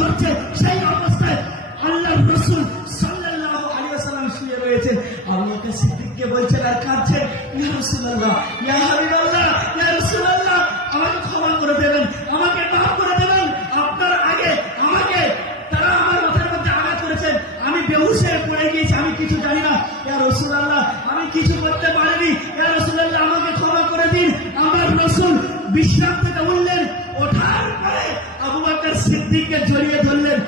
ঝরছে, সেই অবস্থায় আল্লাহর রাসূল সাল্লাল্লাহু আলাইহি ওয়াসাল্লাম শুয়ে রয়েছেন। আবু বকর সিদ্দিককে বলছেন আর কাঁদছেন, ইয়া রাসূলুল্লাহ, ইয়া হাবিবাল্লাহ, ইয়া রাসূলুল্লাহ, আমাকে ক্ষমা করে দেবেন, আমাকে মাফ করে দেবেন। আপনার আগে আমাকে তারা আমার মাথার মধ্যে আঘাত করেছেন, আমি বেহুশ হয়ে পড়ে গিয়েছি, আমি কিছু জানি না। ইয়া রাসূলুল্লাহ, আমি কিছু করতে পারিনি, ইয়া রাসূলুল্লাহ, আমাকে ক্ষমা করে দিন। আমার রাসূল বিশ্রাম থেকে উঠলেন, ওঠার পরে আবু বকর সিদ্দিককে জড়িয়ে ধরলেন।